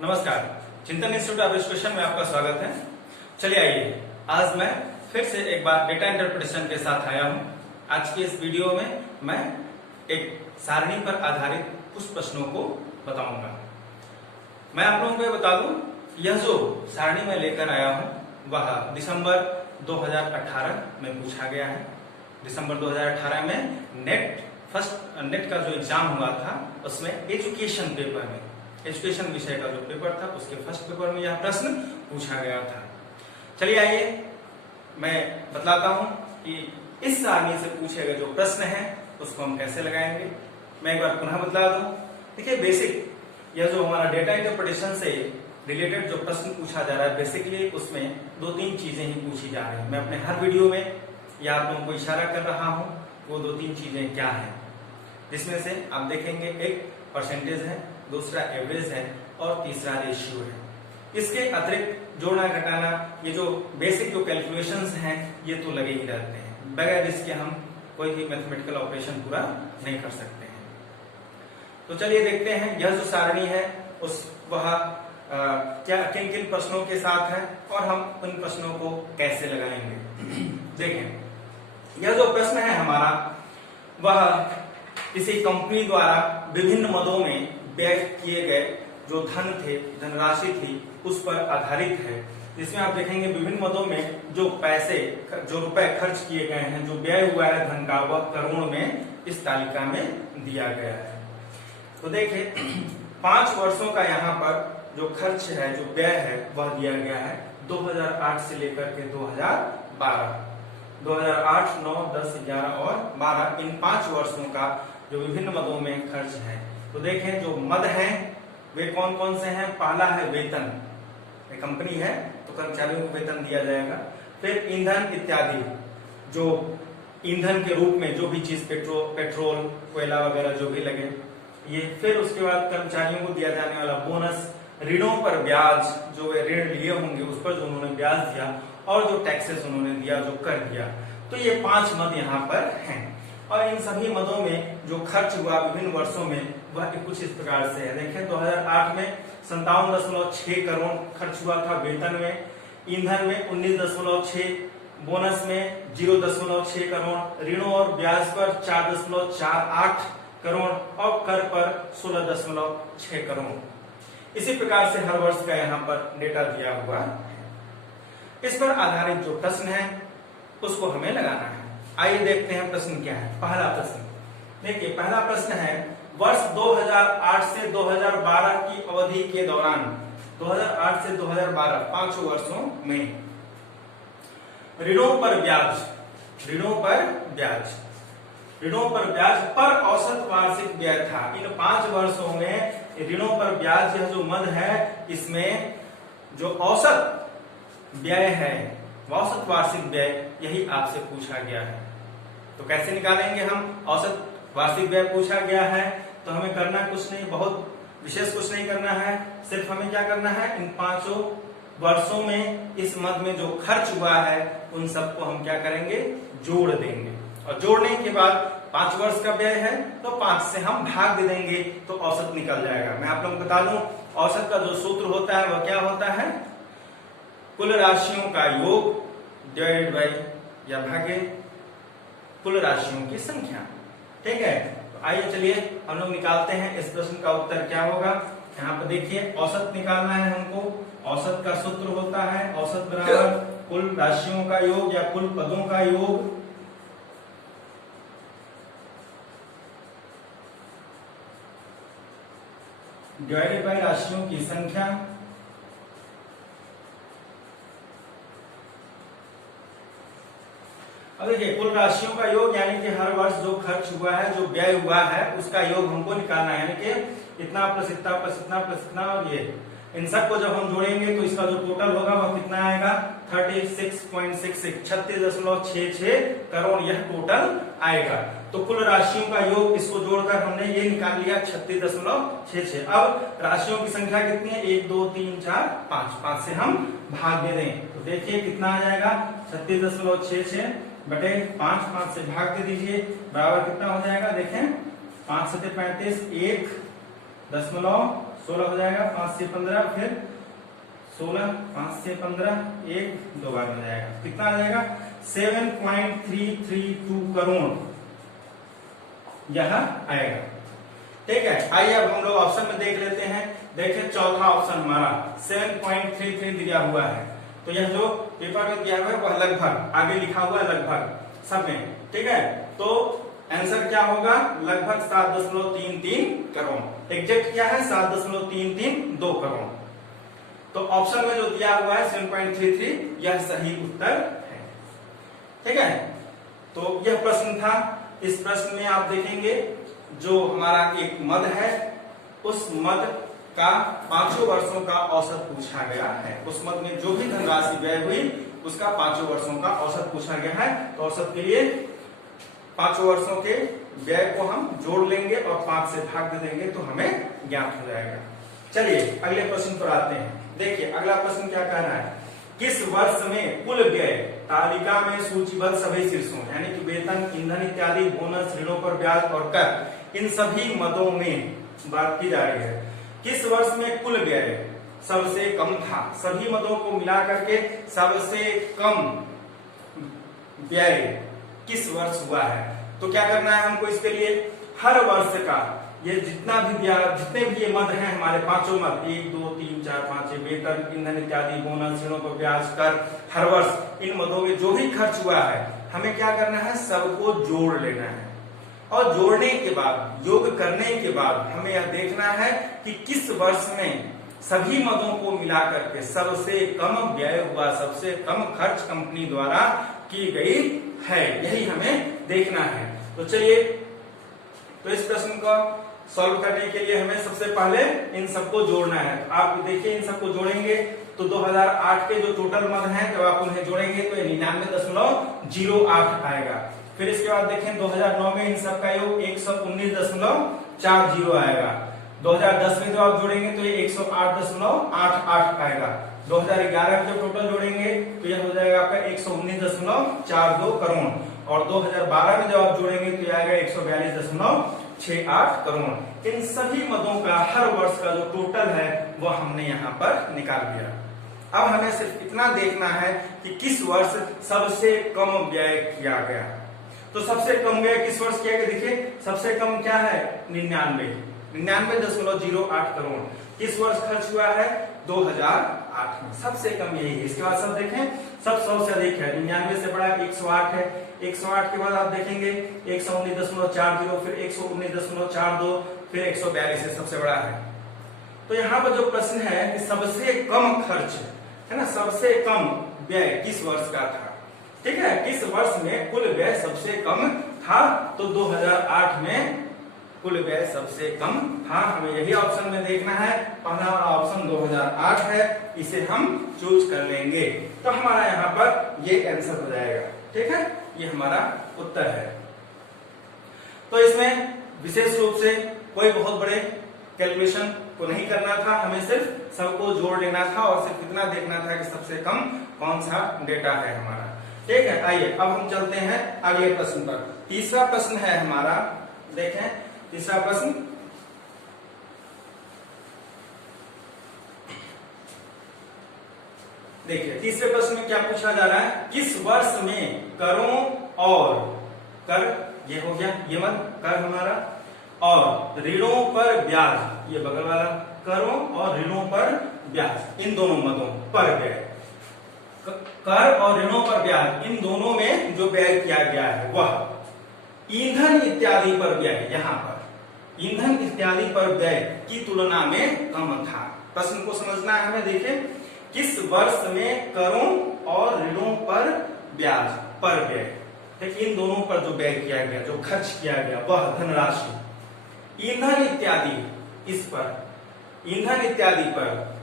नमस्कार, चिंतन institute of education में आपका स्वागत है। चलिए आइए, आज मैं फिर से एक बार डेटा इंटरप्रिटेशन के साथ आया हूं। आज की इस वीडियो में मैं एक सारणी पर आधारित कुछ प्रश्नों को बताऊंगा। मैं आप लोगों को ये बता दूं, यह जो सारणी मैं लेकर आया हूं वह दिसंबर 2018 में पूछा गया है। दिसंबर 2018 में नेट का जो एग्जाम हुआ था उसमें एजुकेशन पेपर में, एजुकेशन विषय का जो पेपर था उसके फर्स्ट पेपर में यह प्रश्न पूछा गया था। चलिए आइए मैं बतलाता हूं कि इस सारणी से पूछे गए जो प्रश्न हैं उसको हम कैसे लगाएंगे। मैं एक बार पुनः बतला दूं। देखिए, बेसिक यह जो हमारा डेटा इंटरप्रिटेशन से रिलेटेड जो प्रश्न पूछा जा रहा है, बेसिकली उसमें 2-3 चीजें ही पूछी जा रही है। मैं अपने हर वीडियो में या आप लोगों को इशारा कर रहा हूं वो 2-3 चीजें क्या है, जिसमें से आप देखेंगे एक परसेंटेज है, दूसरा एवरेज है और तीसरा रेशियो है। इसके अतिरिक्त जोड़ना घटाना, ये जो बेसिक जो कैलकुलेशंस हैं ये तो लगे ही रहते हैं। बगैर इसके हम कोई भी मैथमेटिकल ऑपरेशन पूरा नहीं कर सकते हैं। तो चलिए देखते हैं यह जो सारणी है उस वह क्या किन किन प्रश्नों के साथ है और हम उन प्रश्नों को कैसे लगाएंगे। देखें, यह जो प्रश्न है हमारा वह किसी कंपनी द्वारा विभिन्न मदों में व्यय किए गए जो धनराशि थी उस पर आधारित है। इसमें आप देखेंगे विभिन्न मदों में जो रुपए खर्च किए गए हैं, जो व्यय हुआ है धन का, वह करोड़ में इस तालिका में दिया गया है। तो देखिए 5 वर्षों का यहाँ पर जो खर्च है, जो व्यय है वह दिया गया है 2008 से लेकर के 2012, 2008, 9, 10, 11 और 12 इन 5 वर्षों का जो विभिन्न मदों में खर्च है। तो देखें जो मद हैं वे कौन कौन से हैं। पहला है वेतन, कंपनी है तो कर्मचारियों को वेतन दिया जाएगा। फिर ईंधन इत्यादि, जो ईंधन के रूप में जो भी चीज पेट्रोल, कोयला वगैरह जो भी लगे ये। फिर उसके बाद कर्मचारियों को दिया जाने वाला बोनस, ऋणों पर ब्याज, जो वे ऋण लिए होंगे उस पर जो उन्होंने ब्याज दिया, और जो टैक्सेस उन्होंने दिया, जो कर दिया। तो ये 5 मद यहाँ पर हैं और इन सभी मदों में जो खर्च हुआ विभिन्न वर्षों में वह कुछ इस प्रकार से है। देखें 2008 में 57.6 करोड़ खर्च हुआ था वेतन में, ईंधन में 19.6, बोनस में 0.6 करोड़, ऋणों और ब्याज पर 4.48 करोड़ और कर पर 16.6 करोड़। इसी प्रकार से हर वर्ष का यहाँ पर डेटा दिया हुआ है। इस पर आधारित जो प्रश्न है उसको हमें लगाना है। आइए देखते हैं प्रश्न क्या है। पहला प्रश्न देखिए, पहला प्रश्न है वर्ष 2008 से 2012 की अवधि के दौरान, 2008 से 2012 5 वर्षों में ऋणों पर ब्याज पर औसत वार्षिक व्यय था। इन 5 वर्षों में ऋणों पर ब्याज यह जो मद है इसमें जो औसत व्यय है, औसत वार्षिक व्यय, यही आपसे पूछा गया है। तो कैसे निकालेंगे हम? औसत वार्षिक व्यय पूछा गया है तो हमें करना कुछ नहीं, बहुत विशेष कुछ नहीं करना है। सिर्फ हमें क्या करना है, इन 5 वर्षों में इस मद में जो खर्च हुआ है उन सबको हम क्या करेंगे, जोड़ देंगे। और जोड़ने के बाद 5 वर्ष का व्यय है तो 5 से हम भाग दे देंगे तो औसत निकल जाएगा। मैं आप लोगों को बता दूं, औसत का जो सूत्र होता है वह क्या होता है, कुल राशियों का योग डिवाइडेड बाय या भागे कुल राशियों की संख्या। ठीक है, तो आइए चलिए हम लोग निकालते हैं इस प्रश्न का उत्तर क्या होगा। यहाँ पर देखिए औसत निकालना है हमको। औसत का सूत्र होता है औसत बराबर कुल राशियों का योग या कुल पदों का योग डिवाइडेड बाय राशियों की संख्या। अब देखिए कुल राशियों का योग यानी कि हर वर्ष जो खर्च हुआ है, जो व्यय हुआ है उसका योग हमको निकालना है, यानी कि इतना प्लस इतना प्लस इतना प्लस इतना, और ये इन सबको जब हम जोड़ेंगे तो इसका जो टोटल होगा वह कितना आएगा, 36.66 करोड़ यह टोटल आएगा। तो कुल राशियों का योग इसको जोड़कर हमने ये निकाल लिया 36.66। अब राशियों की संख्या कितनी है, 1, 2, 3, 4, 5 से हम भाग दे दें तो देखिए कितना आ जाएगा, 36.66 बटे 5 से भाग दे दीजिए, बराबर कितना हो जाएगा, देखें 5 7 35, 1.16 16 हो जाएगा, 5 से 15 फिर 16, 5 से 15 1 2 बार हो जाएगा, कितना आ जाएगा 7.332 करोड़ यह आएगा। ठीक है, आइए अब हम लोग ऑप्शन में देख लेते हैं। देखिए चौथा ऑप्शन हमारा 7.33 दिया हुआ है, तो यह जो पेपर में दिया हुआ है वह लगभग आगे लिखा हुआ है लगभग सब में। ठीक है, तो आंसर क्या होगा लगभग 7.33 करोड़। एग्जैक्ट क्या है 7.332 करोड़। तो ऑप्शन में जो दिया हुआ है 7.33 यह सही उत्तर है। ठीक है, तो यह प्रश्न था। इस प्रश्न में आप देखेंगे जो हमारा एक मद है, उस मद का 5 वर्षों का औसत पूछा गया है। उस मद में जो भी धनराशि व्यय हुई उसका 5 वर्षों का औसत पूछा गया है। तो औसत के लिए 5 वर्षों के व्यय को हम जोड़ लेंगे और 5 से भाग दे देंगे तो हमें ज्ञात हो जाएगा। चलिए अगले प्रश्न पर आते हैं। देखिए अगला प्रश्न क्या कह रहा है, किस वर्ष में कुल व्यय तालिका में सूचीबद्ध सभी शीर्षों यानी कि वेतन, ईंधन इत्यादि, बोनस, ऋणों पर ब्याज और कर, इन सभी मदों में बात की जा रही है। किस वर्ष में कुल व्यय सबसे कम था, सभी मदों को मिला करके सबसे कम व्यय किस वर्ष हुआ है। तो क्या करना है हमको इसके लिए, हर वर्ष का ये जितना भी जितने भी ये मद हैं हमारे पांचों मद 1 2 3 4 5 वेतन, ईंधन इत्यादि, बोनस, ऋणों पर ब्याज, कर, हर वर्ष इन मदों में जो भी खर्च हुआ है हमें क्या करना है सबको जोड़ लेना है। और जोड़ने के बाद योग करने के बाद हमें यह देखना है कि किस वर्ष में सभी मदों को मिलाकर के सबसे कम व्यय हुआ, सबसे कम खर्च कंपनी द्वारा की गई है, यही हमें देखना है। तो चलिए, तो इस प्रश्न को सॉल्व करने के लिए हमें सबसे पहले इन सबको जोड़ना है। तो आप देखिए इन सबको जोड़ेंगे तो 2008 के जो टोटल मद हैं जब आप उन्हें जोड़ेंगे तो 99.08 आएगा। फिर इसके बाद देखें 2009 में इन सब का योग 119.40 आएगा। 2010 में जो आप जोड़ेंगे तो ये 108.88 आएगा। 2011 में जब टोटल जोड़ेंगे तो यह हो जाएगा आपका 119.42 करोड़ और 2012 में जब आप जोड़ेंगे तो यह आएगा 142.68 करोड़। इन सभी मदों का हर वर्ष का जो टोटल है वह हमने यहाँ पर निकाल दिया। अब हमें सिर्फ इतना देखना है कि किस वर्ष सबसे कम व्यय किया गया। तो सबसे कम व्यय किस वर्ष किया गया, देखिए सबसे कम क्या है 99.08 करोड़ किस वर्ष खर्च हुआ है 2008 में, सबसे कम यही है। इसके बाद सब देखें सब 100 से अधिक है, 99 से बड़ा 108 है, 108 के बाद आप देखेंगे 119.40 फिर 119.42 फिर 142 है सबसे बड़ा है। तो यहाँ पर जो प्रश्न है कि सबसे कम खर्च है ना, सबसे कम व्यय किस वर्ष का था। ठीक है, किस वर्ष में कुल व्यय सबसे कम था, तो 2008 में कुल व्यय सबसे कम था। हमें यही ऑप्शन में देखना है, पहला वाला ऑप्शन 2008 है, इसे हम चूज कर लेंगे तो हमारा यहाँ पर ये आंसर हो जाएगा। ठीक है, ये हमारा उत्तर है। तो इसमें विशेष रूप से कोई बहुत बड़े कैलकुलेशन को नहीं करना था, हमें सिर्फ सबको जोड़ लेना था और सिर्फ इतना देखना था कि सबसे कम कौन सा डेटा है हमारा। ठीक है, आइए अब हम चलते हैं अगले प्रश्न पर। तीसरा प्रश्न है हमारा, देखें तीसरा प्रश्न, देखिए तीसरे प्रश्न में क्या पूछा जा रहा है, किस वर्ष में करों और कर, ये हो गया ये मद कर हमारा, और ऋणों पर ब्याज ये बगल वाला, करों और ऋणों पर ब्याज इन दोनों मदों पर व्यय, कर और ऋणों पर ब्याज इन दोनों में जो व्यय किया गया है वह ईंधन इत्यादि पर व्यय, यहाँ पर ईंधन इत्यादि पर व्यय की तुलना में कम था। प्रश्न को समझना है हमें। देखिए किस वर्ष में करों और ऋणों पर ब्याज पर व्यय, देखिए इन दोनों पर जो व्यय किया गया, जो खर्च किया गया वह धनराशि ईंधन इत्यादि, इस पर ईंधन इत्यादि पर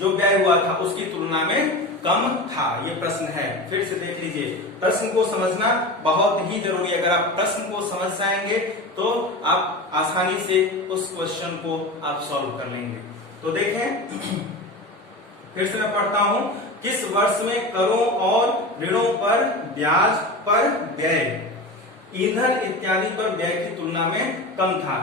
जो व्यय हुआ था उसकी तुलना में कम था। ये प्रश्न है, फिर से देख लीजिए। प्रश्न को समझना बहुत ही जरूरी है। अगर आप प्रश्न को समझ जाएंगे तो आप आसानी से उस क्वेश्चन को आप सॉल्व कर लेंगे। तो देखें फिर से मैं पढ़ता हूं, किस वर्ष में करों और ऋणों पर ब्याज पर व्यय ईंधन इत्यादि पर व्यय की तुलना में कम था।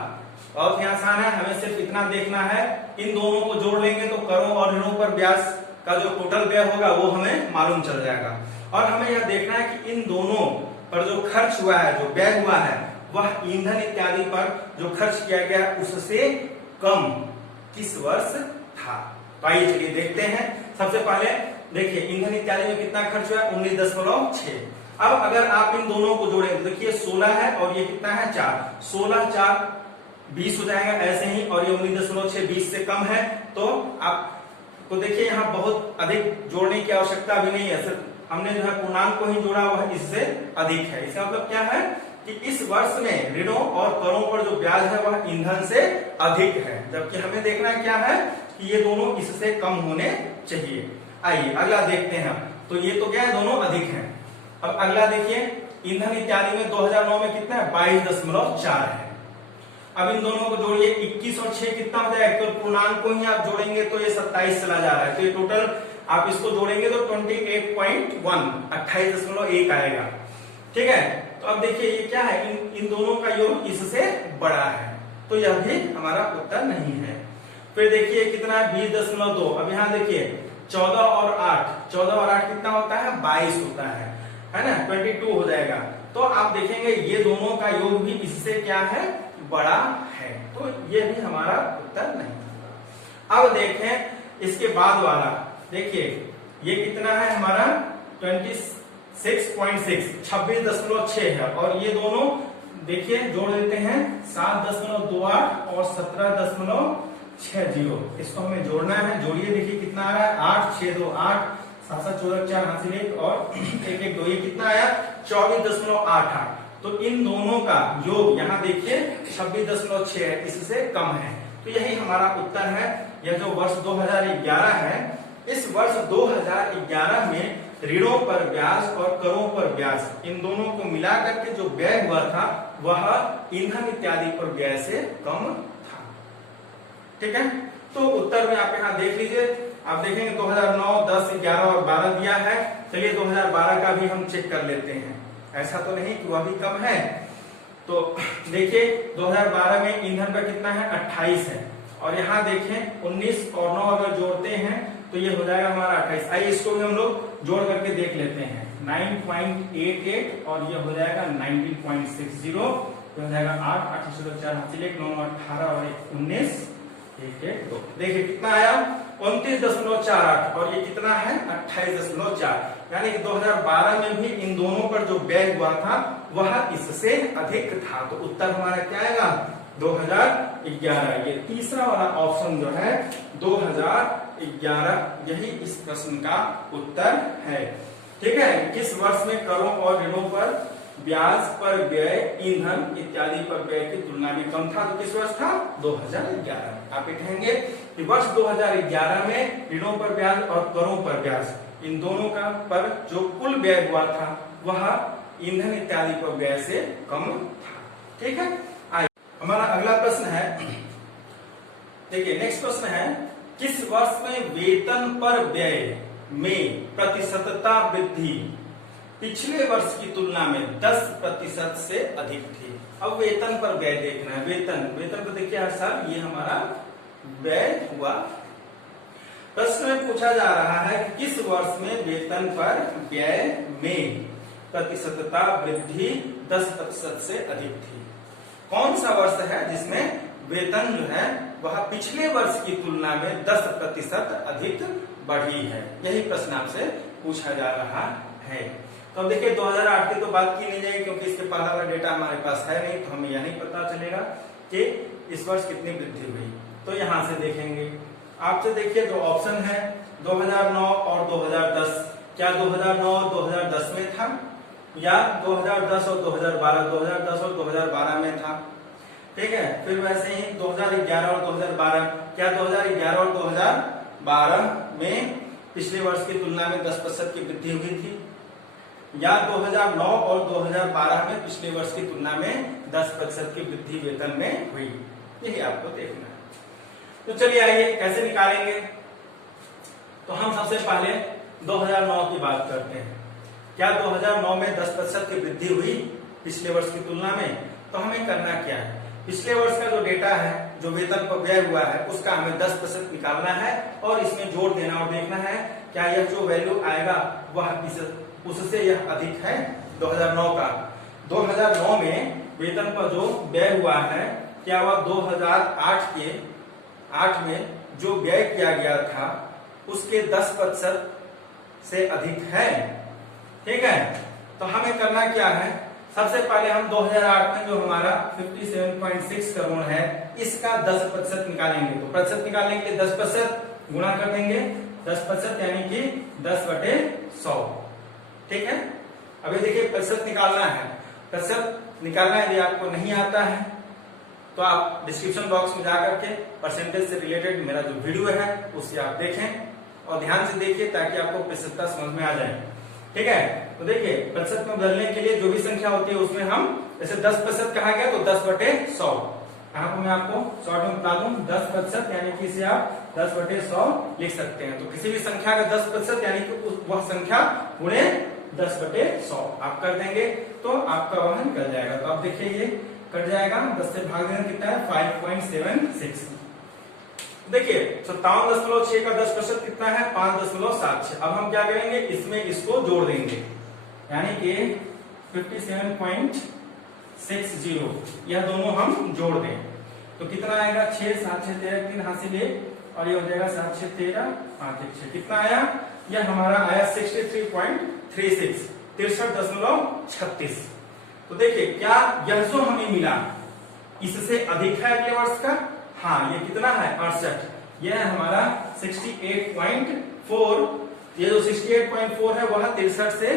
बहुत ही आसान है, हमें सिर्फ इतना देखना है, इन दोनों को जोड़ लेंगे तो करों और ऋणों पर ब्याज का जो टोटल व्यय होगा वो हमें मालूम चल जाएगा। और हमें यह देखना है कि इन दोनों पर जो खर्च हुआ है, जो व्यय हुआ है, वह ईंधन इत्यादि पर जो खर्च किया गया उससे कम किस वर्ष था। तो आइए चलिए देखते हैं। सबसे पहले देखिए ईंधन इत्यादि में कितना खर्च हुआ है, 19.6। अब अगर आप इन दोनों को जोड़ें तो देखिए 16 है और ये कितना है 4, 16 4 20 हो जाएगा ऐसे ही, और ये 19.6 20 से कम है। तो आपको देखिए यहाँ बहुत अधिक जोड़ने की आवश्यकता भी नहीं है, सिर्फ हमने जो है पूर्णांक को ही जोड़ा, वह इससे अधिक है। इसका मतलब क्या है कि इस वर्ष में ऋणों और करों पर जो ब्याज है वह ईंधन से अधिक है, जबकि हमें देखना क्या है कि ये दोनों इससे कम होने चाहिए। आइए अगला देखते हैं। तो ये तो क्या है, दोनों अधिक हैं। अब अगला देखिए ईंधन इत्यादि में 2009 में कितना है, 22.4 है। अब इन दोनों को जोड़िए, 21 और 6 कितना हो जाएगा, तो पूर्णांक को ही आप जोड़ेंगे तो ये 27 चला जा रहा है, तो ये टोटल आप इसको जोड़ेंगे तो 28.1 28.1 आएगा। ठीक है, तो अब देखिए ये क्या है, इन दोनों का योग इससे बड़ा है, तो यह भी हमारा उत्तर नहीं है। फिर देखिए कितना है, 20.2। अब यहाँ देखिए 14 और 8 कितना होता है, 22 होता है ना, 22 हो जाएगा। तो आप देखेंगे ये दोनों का योग भी इससे क्या है, बड़ा है, तो ये भी हमारा उत्तर नहीं होगा। अब देखें इसके बाद वाला, देखिए ये कितना है हमारा 26.6 है, और ये दोनों देखिए जोड़ देते हैं 7.28 और 17.60, इसको हमें जोड़ना है। जोड़िए, देखिए कितना आ रहा है, 8 6 2 8 7 7 14 4 हासिल 1 और 1 1 2, ये कितना आया 24.88। तो इन दोनों का योग यहाँ देखिए 26.6 है, इससे कम है, तो यही हमारा उत्तर है। यह जो वर्ष 2011 है, इस वर्ष 2011 में ऋणों पर ब्याज और करों पर ब्याज, इन दोनों को मिलाकर के जो व्यय हुआ था वह ईंधन इत्यादि पर व्यय से कम था। ठीक है, तो उत्तर में आप यहाँ देख लीजिए, आप देखेंगे 2009 10 11 और 12 दिया है। चलिए 2012 का भी हम चेक कर लेते हैं, ऐसा तो नहीं कि वह भी कम है। तो देखिए 2012 में ईंधन पर कितना है, 28 है, और यहाँ देखें 19 और 9 अगर जोड़ते हैं तो ये हो जाएगा हमारा 28। आइए इसको भी हम लोग जोड़ करके देख लेते हैं, 9.88 और ये हो जाएगा 19.60, हो जाएगा 8 8 4 हासिल 1 9 18 और 19 1 1 2। देखिए कितना आया 29.48 और ये कितना है 28.4, यानी कि 2012 में भी इन दोनों पर जो व्यय हुआ था वह इससे अधिक था। तो उत्तर हमारा क्या आएगा 2011। ये तीसरा वाला ऑप्शन जो है 2011, यही इस प्रश्न का उत्तर है। ठीक है, किस वर्ष में करों और ऋणों पर ब्याज पर व्यय ईंधन इत्यादि पर व्यय की तुलना में कम था, तो किस वर्ष था 2011। आप ये कहेंगे कि वर्ष 2011 में ऋणों पर ब्याज और करों पर ब्याज, इन दोनों का पर जो कुल व्यय हुआ था वह ईंधन इत्यादि पर व्यय से कम था। ठीक है, हमारा अगला प्रश्न है, देखिए नेक्स्ट प्रश्न है, किस वर्ष में वेतन पर व्यय में प्रतिशतता वृद्धि पिछले वर्ष की तुलना में 10% से अधिक थी। अब वेतन पर व्यय देखना है, वेतन को देखिए हर साल ये हमारा व्यय हुआ। प्रश्न में पूछा जा रहा है कि किस वर्ष में वेतन पर व्यय में प्रतिशतता वृद्धि 10% से अधिक थी। कौन सा वर्ष है जिसमें वेतन जो है वह पिछले वर्ष की तुलना में 10% अधिक बढ़ी है, यही प्रश्न आपसे पूछा जा रहा है। तो अब देखिए 2008 की तो बात की नहीं जाएगी क्योंकि इसके पहला वाला डेटा हमारे पास है नहीं, तो हमें यह नहीं पता चलेगा कि इस वर्ष कितनी वृद्धि हुई। तो यहां से देखेंगे, आपसे देखिए जो ऑप्शन है 2009 और 2010, क्या 2009 और 2010 में था या 2010 और 2012, 2010 और 2012 में था। ठीक है, फिर वैसे ही 2011 और 2012, क्या 2011 और 2012 में पिछले वर्ष की तुलना में 10% की वृद्धि हुई थी, या 2009 और 2012 में पिछले वर्ष की तुलना में 10% की वृद्धि वेतन में हुई, यही आपको देखना है। तो चलिए आइए कैसे निकालेंगे। तो हम सबसे पहले 2009 की बात करते हैं। क्या 2009 में 10% की वृद्धि हुई पिछले वर्ष की तुलना में? तो हमें करना क्या है, पिछले वर्ष का जो डेटा है, जो वेतन पर व्यय हुआ है, उसका हमें 10% निकालना है और इसमें जोड़ देना और देखना है क्या यह जो वैल्यू आएगा वह उससे यह अधिक है 2009 का। 2009 में वेतन पर जो व्यय हुआ है, क्या वह 2008 में जो व्यय किया गया था उसके 10% से अधिक है। ठीक है, तो हमें करना क्या है, सबसे पहले हम 2008 में जो हमारा 57.6 करोड़ है इसका 10% निकालेंगे। तो प्रतिशत निकालने के लिए 10% गुणा कर देंगे, 10% यानी कि 10/100। ठीक है, अभी देखिए प्रतिशत निकालना है। प्रतिशत निकालना यदि आपको नहीं आता है तो आप डिस्क्रिप्शन बॉक्स में जाकर के परसेंटेज से रिलेटेड मेरा जो वीडियो है उसे आप देखें और ध्यान से देखिए ताकि आपको प्रतिशतता समझ में आ जाए। ठीक है, तो देखिए प्रतिशत में बदलने के लिए जो भी संख्या होती है उसमें हम जैसे 10% कहा गया तो 10/100। यहाँ पर मैं आपको शॉर्ट में बता दूं 10% यानी कि इसे आप 10/100 लिख सकते हैं। तो किसी भी संख्या का 10% यानी कि वह संख्या गुणे 10/100 आप कर देंगे तो आपका वह निकल जाएगा। तो आप देखिए ये कट जाएगा, 10 से भाग देना कितना है 5.76। देखिए 57.6 का 10% कितना है 5.76। अब हम क्या करेंगे, इसमें इसको जोड़ देंगे यानी कि 57.60 यह दोनों हम जोड़ दें तो कितना आएगा 6 7 6 13 3 हासिल 1 और ये हो जाएगा 7 6 13 5 1 6। कितना आया, यह हमारा आया 63.36 63.36। तो देखिए क्या यह जो हमें मिला इससे अधिक है अगले वर्ष का। हाँ, ये कितना है 68, यह हमारा 68.4। ये जो 68.4 है वह 63 से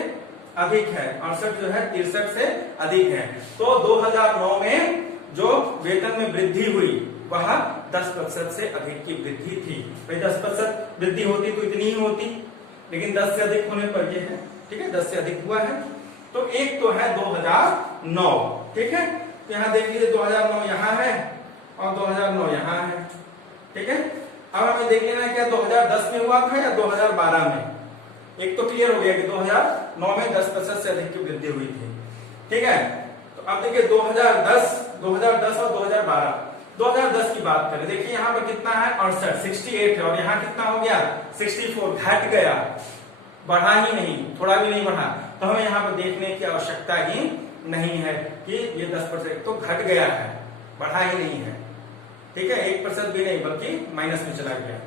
अधिक है, 68 जो है 63 से अधिक है। तो 2009 में जो वेतन में वृद्धि हुई वह 10% से अधिक की वृद्धि थी। भाई 10% वृद्धि होती तो इतनी ही होती, लेकिन 10 से अधिक होने पर ये है। ठीक है, 10 से अधिक हुआ है। तो एक तो है 2009। ठीक है, तो यहाँ देख लीजिए 2009 यहाँ है और 2009 यहाँ है। ठीक है, अब हमें देख लेना है क्या 2010 में हुआ था या 2012 में। एक तो क्लियर हो गया कि 2009 में 10% से अधिक की वृद्धि हुई थी। ठीक है, तो अब देखिए 2010 और 2012। 2010 की बात करें, देखिए यहाँ पर कितना है 68 68 है और यहाँ कितना हो गया 64, घट गया, बढ़ा ही नहीं, थोड़ा भी नहीं बढ़ा। तो हमें यहाँ पर देखने की आवश्यकता ही नहीं है कि ये 10% तो घट गया है, बढ़ा ही नहीं है। ठीक है, 1% भी नहीं बल्कि माइनस में चला गया।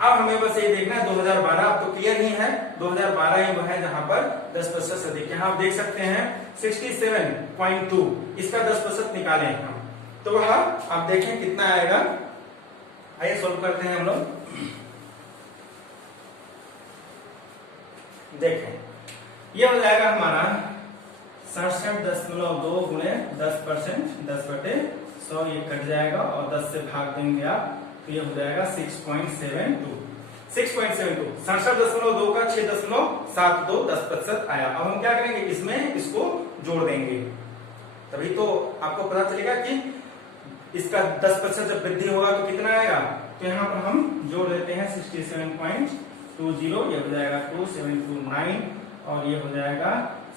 अब हमें बस ये देखना है 2012, अब तो क्लियर ही है 2012 ही वो है जहां पर 10% से अधिक। यहाँ आप देख सकते हैं 67.2, इसका 10% निकालें हम तो वह आप देखें कितना आएगा। आइए सोल्व करते हैं हम लोग। देखें ये हो जाएगा हमारा 67.2 गुणे 10%, 10/100 ये कट जाएगा और 10 से भाग देंगे आप तो ये हो जाएगा 6.72। 67.2 का 6.72 10% आया। अब हम क्या करेंगे, इसमें इसको जोड़ देंगे तभी तो आपको पता चलेगा कि इसका 10% जब वृद्धि होगा तो कितना आएगा। तो यहाँ पर हम जोड़ देते हैं 67.20, ये हो जाएगा 2729 और ये हो जाएगा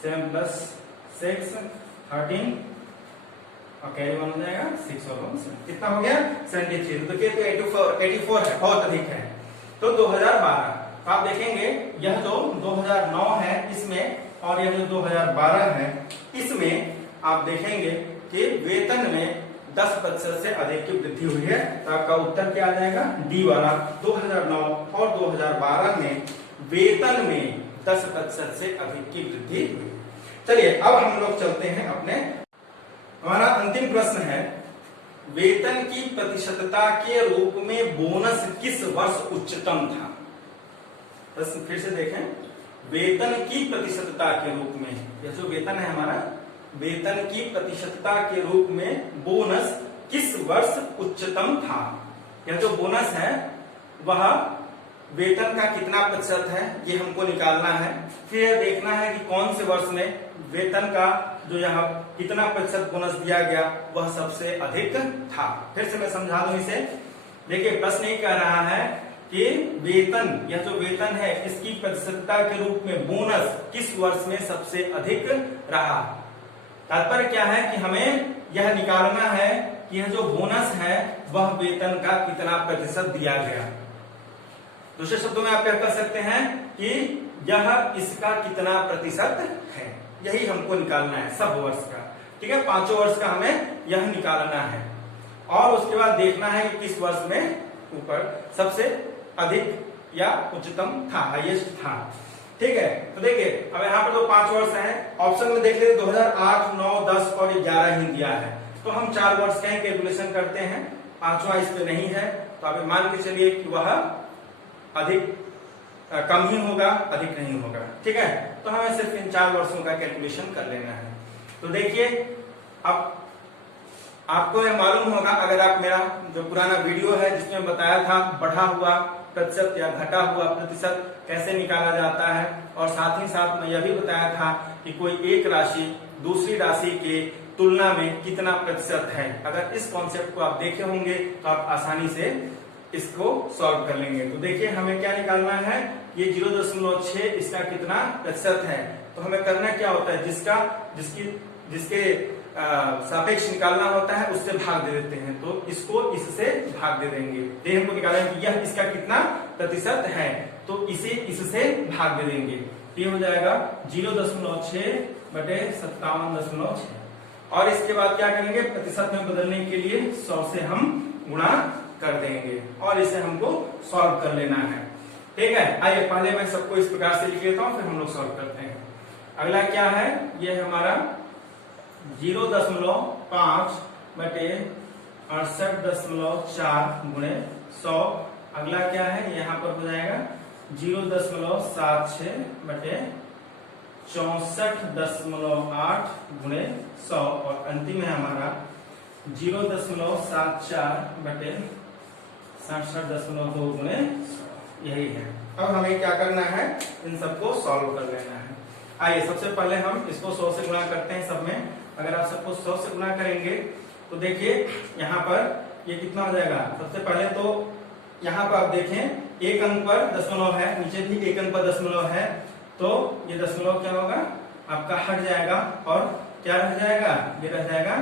7 + 6 13 और कैरी 1 हो जाएगा 6 और 1 कितना हो गया 73। तो देखिए 84 है, बहुत अधिक है। तो 2012 आप देखेंगे यह जो 2009 है इसमें और यह जो 2012 है इसमें आप देखेंगे कि वेतन में 10% से अधिक की वृद्धि हुई है। तो आपका उत्तर क्या आ जाएगा, डी वाला। 2009 और 2012 में वेतन में 10% से अधिक की वृद्धि हुई। चलिए अब हम लोग चलते हैं अपने, हमारा अंतिम प्रश्न है वेतन की प्रतिशतता के रूप में बोनस किस वर्ष उच्चतम था। प्रश्न फिर से देखें, वेतन की प्रतिशतता के रूप में, यह जो वेतन है हमारा, वेतन की प्रतिशतता के रूप में बोनस किस वर्ष उच्चतम था। यह जो बोनस है वह वेतन का कितना प्रतिशत है ये हमको निकालना है। फिर देखना है कि कौन से वर्ष में वेतन का जो यहाँ कितना प्रतिशत बोनस दिया गया वह सबसे अधिक था। फिर से मैं समझा दूं इसे। देखिए प्रश्न ये कह रहा है कि वेतन, यह जो वेतन है इसकी प्रतिशतता के रूप में बोनस किस वर्ष में सबसे अधिक रहा। तात्पर्य क्या है कि हमें यह निकालना है यह जो बोनस है वह वेतन का कितना प्रतिशत दिया गया। दूसरे शब्दों में आप क्या कर सकते हैं कि यह इसका कितना प्रतिशत है, यही हमको निकालना है सब वर्ष का। ठीक है, 5 वर्ष का हमें यह निकालना है और उसके बाद देखना है कि किस वर्ष में ऊपर सबसे अधिक या उच्चतम था, हाईएस्ट था। ठीक है, तो देखिए अब यहाँ पर तो 5 वर्ष है, ऑप्शन में देख ले 2008, 9, 10 और 11 ही दिया है, तो हम 4 वर्ष का कैलकुलेशन करते हैं, 5वां इस पे नहीं है, तो आप मान के चलिए कि वह अधिक कम ही होगा, अधिक नहीं होगा। ठीक है, तो हमें सिर्फ इन 4 वर्षों का कैलकुलेशन कर लेना है। तो देखिए अब आपको यह मालूम होगा, अगर आप मेरा जो पुराना वीडियो है जिसमें बताया था बढ़ा हुआ प्रतिशत या घटा हुआ प्रतिशत कैसे निकाला जाता है, और साथ ही साथ मैं यह भी बताया था कि कोई एक राशि दूसरी राशि के तुलना में कितना प्रतिशत है। अगर इस कॉन्सेप्ट को आप देखे होंगे तो आप आसानी से इसको सॉल्व कर लेंगे। तो देखिए हमें क्या निकालना है, ये 0.6 इसका कितना प्रतिशत है, तो हमें करना क्या होता है, जिसके सापेक्ष निकालना होता है उससे भाग दे देते हैं, तो इसको इससे भाग दे देंगे। ये हमको निकालना है कि यह इसका कितना प्रतिशत है, तो इसे इससे भाग दे देंगे, ये हो जाएगा 0.6 बटे 57.6। और इसके बाद क्या करेंगे, प्रतिशत में बदलने के लिए 100 से हम गुणा कर देंगे और इसे हमको सॉल्व कर लेना है। ठीक है, आइए पहले मैं सबको इस प्रकार से लिख लेता हूं, फिर हम लोग सॉल्व करते हैं। अगला क्या है, ये हमारा 0.5 बटे 68.4 गुणे 100। अगला क्या है, यहाँ पर हो जाएगा 0.76 बटे 64.8 गुणे 100 और अंतिम है हमारा 0.74 बटे 67.2 गुणे 100। यही है। अब हमें क्या करना है, इन सबको सॉल्व कर लेना है। आइए सबसे पहले हम इसको 100 से गुणा करते हैं सब में। अगर आप सबको 100 से गुणा करेंगे तो देखिए यहाँ पर ये कितना हो जाएगा। सबसे पहले तो यहाँ पर आप देखें एक अंक पर दशमलव है, नीचे भी एक अंक पर दशमलव है, तो ये दशमलव क्या होगा आपका हट जाएगा और क्या रह जाएगा, ये रह जाएगा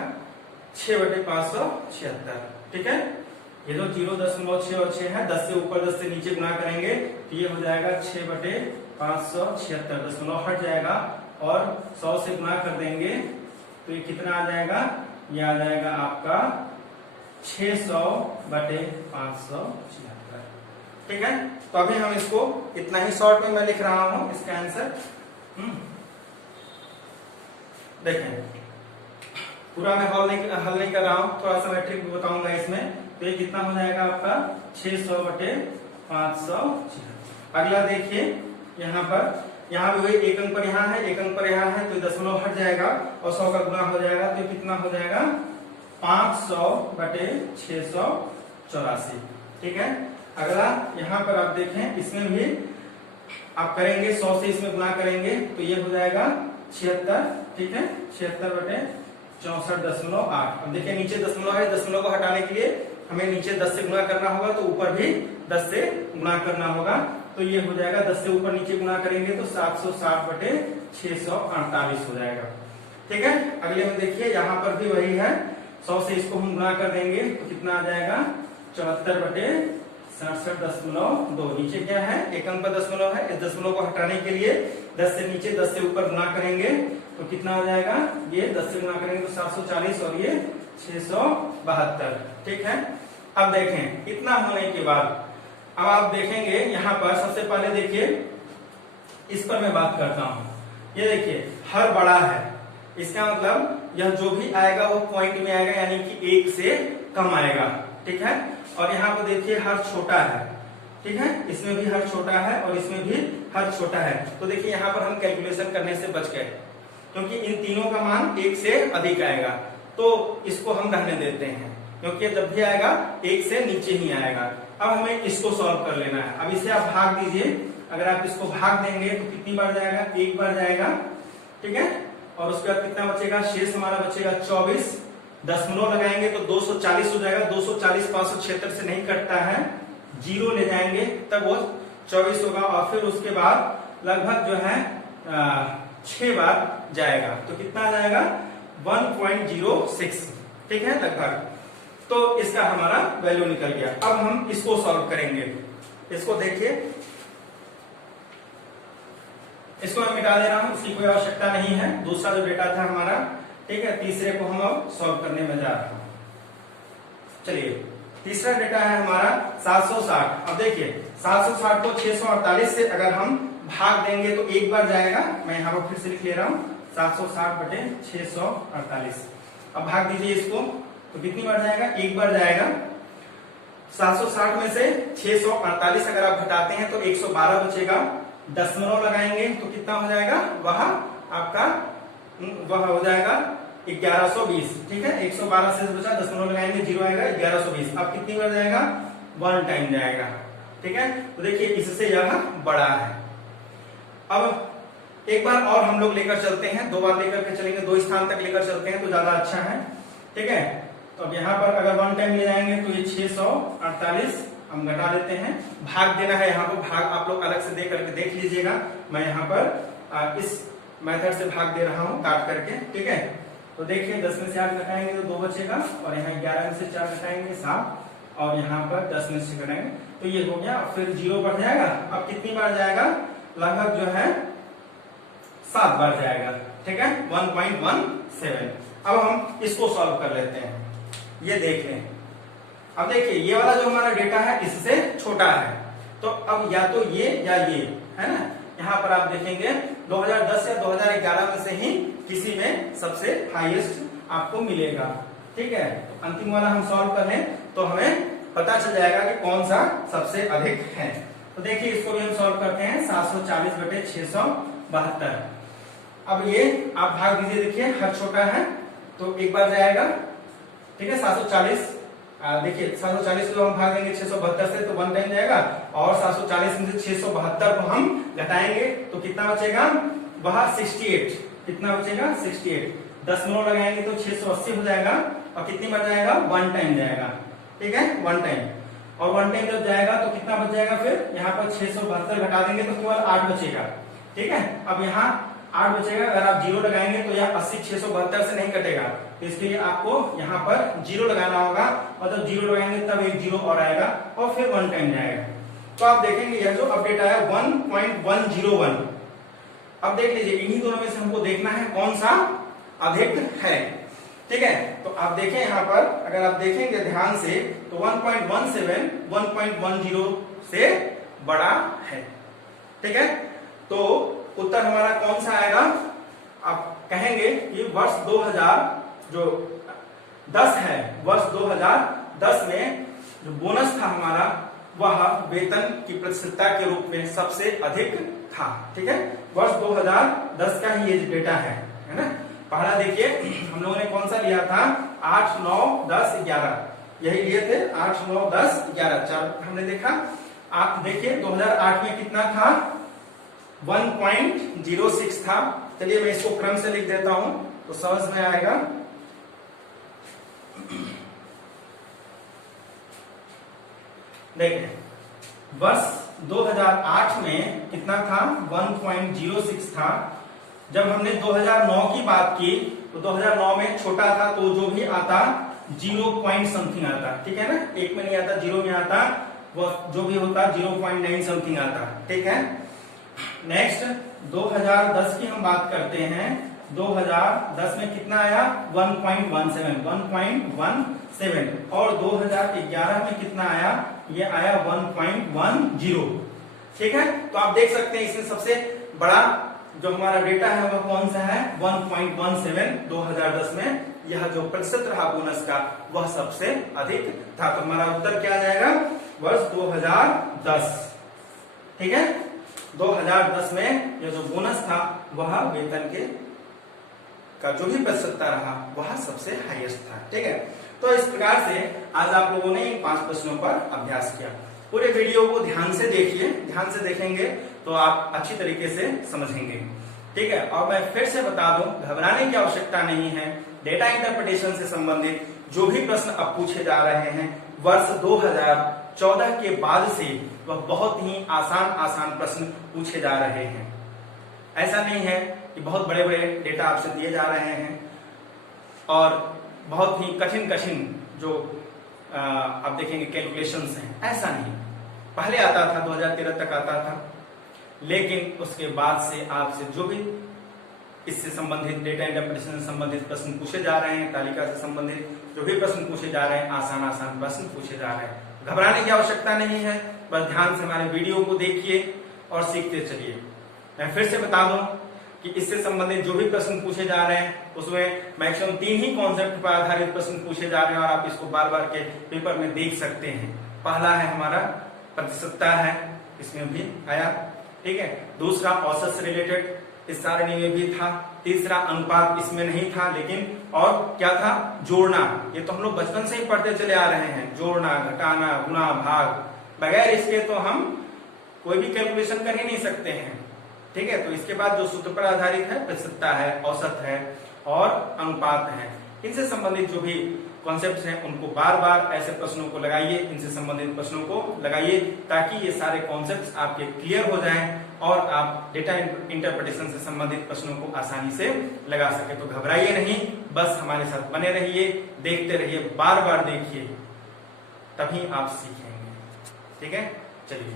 6 बटे 576। ठीक है, ये जो 0.6 और 6 है, 10 से ऊपर 10 से नीचे गुणा करेंगे तो ये हो जाएगा 6 बटे 576, दशमलव हट जाएगा और 100 से गुणा कर देंगे तो ये कितना आ जाएगा, ये आ जाएगा आपका 600 बटे 576। ठीक है, तो अभी हम इसको इतना ही शॉर्ट में मैं लिख रहा हूं इसका आंसर। देखें पूरा मैं हल नहीं कर रहा हूं, थोड़ा सा मैं ट्रिक बताऊंगा इसमें। तो ये कितना हो जाएगा आपका 600 बटे 576। अगला देखिए यहाँ भी वही एक अंक पर यहाँ है, एक अंक पर यहाँ है, तो दशमलव हट जाएगा और 100 का गुणा हो जाएगा, तो कितना हो जाएगा 500 बटे 684। ठीक है, अगला यहाँ पर आप देखें, इसमें भी आप करेंगे 100 से इसमें गुणा करेंगे तो ये हो जाएगा 76। ठीक है, 76 बटे 64.8। अब देखिए नीचे दशमलव है, दशमलव को हटाने के लिए हमें नीचे 10 से गुणा करना होगा, तो ऊपर भी 10 से गुणा करना होगा, तो ये हो जाएगा 10 से ऊपर नीचे गुणा करेंगे तो 760 बटे 648 हो जाएगा। ठीक है, अगले में देखिए यहाँ पर भी वही है, 100 से इसको हम गुणा कर देंगे तो कितना आ जाएगा 74 बटे 67.2। नीचे क्या है, एक अंक पर दशमलव है, इस दशमलव को हटाने के लिए 10 से नीचे 10 से ऊपर गुणा करेंगे तो कितना आ जाएगा, ये 10 से गुणा करेंगे तो 740 और ये 672। ठीक है, अब देखें इतना होने के बाद अब आप देखेंगे यहाँ पर सबसे पहले देखिए इस पर मैं बात करता हूं। ये देखिए हर बड़ा है, इसका मतलब यह जो भी आएगा वो पॉइंट में आएगा, यानी कि 1 से कम आएगा। ठीक है, और यहाँ पर देखिए हर छोटा है। ठीक है, इसमें भी हर छोटा है और इसमें भी हर छोटा है, तो देखिए यहाँ पर हम कैलकुलेशन करने से बच गए क्योंकि इन तीनों का मान 1 से अधिक आएगा, तो इसको हम रहने देते हैं क्योंकि जब भी आएगा 1 से नीचे ही आएगा। अब हमें इसको सॉल्व कर लेना है। अब इसे आप भाग दीजिए, अगर आप इसको भाग देंगे तो कितनी बार जाएगा, 1 बार जाएगा। ठीक है, और उसके बाद कितना बचेगा, शेष हमारा बचेगा 24, दशमलव लगाएंगे तो 240 हो जाएगा, 240 576 से नहीं कटता है, 0 ले जाएंगे तब वो 24 होगा और फिर उसके बाद लगभग जो है 6 बार जाएगा तो कितना आ जाएगा 1.06। ठीक है, लगभग तो इसका हमारा वैल्यू निकल गया। अब हम इसको सॉल्व करेंगे। इसको देखिए, इसको मैं मिटा दे रहा हूं, इसकी कोई आवश्यकता नहीं है। दूसरा जो डेटा था हमारा, ठीक है, तीसरे को हम अब सॉल्व करने में जा रहे हैं। चलिए, तीसरा डेटा है हमारा 760। अब देखिए 760 को 648 से अगर हम भाग देंगे तो एक बार जाएगा। मैं यहाँ पर फिर से लिख ले रहा हूँ 760 बटे 648। अब भाग दीजिए इसको, तो कितनी बार जाएगा? एक बार जाएगा। 760 में से 648 अगर आप घटाते हैं तो 112 बचेगा। दशमलव लगाएंगे तो कितना हो जाएगा? वह आपका वह हो जाएगा 1120। ठीक है, 112 से बचा, दशमलव लगाएंगे, 0 आएगा, 1120। अब कितनी बार जाएगा? 1 टाइम जाएगा। ठीक है, तो देखिए इससे यह बड़ा है। अब एक बार और हम लोग लेकर चलते हैं, 2 बार लेकर के चलेंगे, 2 स्थान तक लेकर चलते हैं तो ज्यादा अच्छा है। ठीक है, तो अब यहाँ पर अगर 1 टाइम ले जाएंगे तो ये 648 हम घटा देते हैं। भाग देना है, यहाँ पर भाग आप लोग अलग से दे करके देख लीजिएगा। मैं यहाँ पर इस मेथड से भाग दे रहा हूँ काट करके। ठीक है, तो देखिए 10 में से 8 घटाएंगे तो 2 बचेगा, और यहाँ 11 में से 4 घटाएंगे 7, और यहाँ पर 10 में से घटाएंगे तो ये हो गया। फिर 0 बढ़ जाएगा। अब कितनी बार जाएगा? लगभग जो है 7 बार जाएगा। ठीक है, 1.17। अब हम इसको सॉल्व कर लेते हैं। ये देख लें। अब देखिए ये वाला जो हमारा डेटा है इससे छोटा है, तो अब या तो ये या ये है ना। यहाँ पर आप देखेंगे 2010 या 2011 में से ही किसी में सबसे हाईएस्ट आपको मिलेगा। ठीक है, तो अंतिम वाला हम सॉल्व कर लें तो हमें पता चल जाएगा कि कौन सा सबसे अधिक है। तो देखिए इसको भी हम सॉल्व करते हैं। 740 बटे 672। अब ये आप भाग दीजिए, देखिए हर छोटा है तो एक बार जाएगा। ठीक है, 740 देखिए 740 को हम भाग देंगे 672 से तो 1 टाइम जाएगा, और 740 में से 672 को हम घटाएंगे तो कितना बचेगा? वह 68। कितना बचेगा? 68। दशमलव लगाएंगे तो 680 हो जाएगा, और कितनी बार जाएगा? 1 टाइम जाएगा। ठीक है, 1 टाइम, और 1 टाइम जब जाएगा तो कितना बच जाएगा? फिर यहाँ पर 672 घटा देंगे तो केवल 8 बचेगा। ठीक है, अब यहाँ 8 बचेगा। अगर आप 0 लगाएंगे तो यह 80 672 से नहीं कटेगा, तो इसके लिए आपको यहाँ पर 0 लगाना होगा, और जब 0 लगाएंगे तब एक 0 और आएगा, और फिर 1 टाइम जाएगा। तो आप देखेंगे यह जो अपडेट आया 1.101। अब देख लीजिए इन्हीं दोनों में से हमको देखना है कौन सा अधिक है। ठीक है, तो आप देखें यहाँ पर, अगर आप देखेंगे ध्यान से तो 1.17 1.10 से बड़ा है। ठीक है, तो उत्तर हमारा कौन सा आएगा? आप कहेंगे कि वर्ष 2010 है, वर्ष 2010 में जो बोनस था हमारा वह वेतन की प्रतिशतता के रूप में सबसे अधिक था। ठीक है, वर्ष 2010 का ही ये डेटा है ना। पहला देखिए हम लोगों ने कौन सा लिया था? 8, 9, 10, 11 यही लिए थे। 8, 9, 10, 11 4 हमने देखा। आप देखिए 2008 में कितना था? 1.06 था। चलिए मैं इसको क्रम से लिख देता हूं तो समझ में आएगा। देखिए वर्ष 2008 में कितना था? 1.06 था। जब हमने 2009 की बात की तो 2009 में छोटा था, तो जो भी आता 0 पॉइंट समथिंग आता। ठीक है ना, 1 में नहीं आता, 0 में आता, वो जो भी होता 0.9 समथिंग आता। ठीक है, नेक्स्ट 2010 की हम बात करते हैं। 2010 में कितना आया? 1.17 और 2011 में कितना आया? ये आया 1.10। ठीक है, तो आप देख सकते हैं इसमें सबसे बड़ा जो हमारा डेटा है वह कौन सा है? 1.17 2010 में। यह जो प्रतिशत रहा बोनस का वह सबसे अधिक था। तो हमारा उत्तर क्या आ जाएगा? वर्ष 2010। ठीक है, 2010 में यह जो बोनस था वह वेतन के का जो भी प्रतिशतता रहा वह सबसे हाईएस्ट था। ठीक है, तो इस प्रकार से आज आप लोगों ने इन 5 प्रश्नों पर अभ्यास किया। पूरे वीडियो को ध्यान से देखिए, ध्यान से देखेंगे तो आप अच्छी तरीके से समझेंगे। ठीक है, और मैं फिर से बता दूं, घबराने की आवश्यकता नहीं है। डेटा इंटरप्रिटेशन से संबंधित जो भी प्रश्न अब पूछे जा रहे हैं वर्ष 2014 के बाद से वह बहुत ही आसान प्रश्न पूछे जा रहे हैं। ऐसा नहीं है कि बहुत बड़े बड़े डेटा आपसे दिए जा रहे हैं और बहुत ही कठिन जो आप देखेंगे कैलकुलेशंस हैं, ऐसा नहीं। पहले आता था 2013 तक आता था, लेकिन उसके बाद से आपसे जो भी इससे संबंधित डेटा इंटरप्रिटेशन से संबंधित प्रश्न पूछे जा रहे हैं, तालिका से संबंधित जो भी प्रश्न पूछे जा रहे हैं, आसान आसान प्रश्न पूछे जा रहे हैं। घबराने की आवश्यकता नहीं है, बस ध्यान से हमारे वीडियो को देखिए और सीखते चलिए। मैं फिर से बता दूं कि इससे संबंधित जो भी प्रश्न पूछे जा रहे हैं उसमें मैक्सिमम 3 ही कॉन्सेप्ट पर आधारित प्रश्न पूछे जा रहे हैं और आप इसको बार बार के पेपर में देख सकते हैं। पहला है हमारा प्रतिशतता है, इसमें भी आया, ठीक है। दूसरा औसत से रिलेटेड इस सारणी में भी था। तीसरा अनुपात इसमें नहीं था, लेकिन और क्या था, जोड़ना। ये तो हम लोग बचपन से ही पढ़ते चले आ रहे हैं, जोड़ना, घटाना, गुणा, भाग। बगैर इसके तो हम कोई भी कैलकुलेशन कर ही नहीं सकते हैं, ठीक है। तो इसके बाद जो सूत्र पर आधारित है, प्रतिशतता है, औसत है और अनुपात है। इनसे संबंधित जो भी कॉन्सेप्ट्स हैं उनको बार बार ऐसे प्रश्नों को लगाइए, इनसे संबंधित प्रश्नों को लगाइए, ताकि ये सारे कॉन्सेप्ट्स आपके क्लियर हो जाएं और आप डेटा इंटरप्रिटेशन से संबंधित प्रश्नों को आसानी से लगा सके। तो घबराइए नहीं, बस हमारे साथ बने रहिए, देखते रहिए, बार बार देखिए, तभी आप सीखेंगे, ठीक है। चलिए।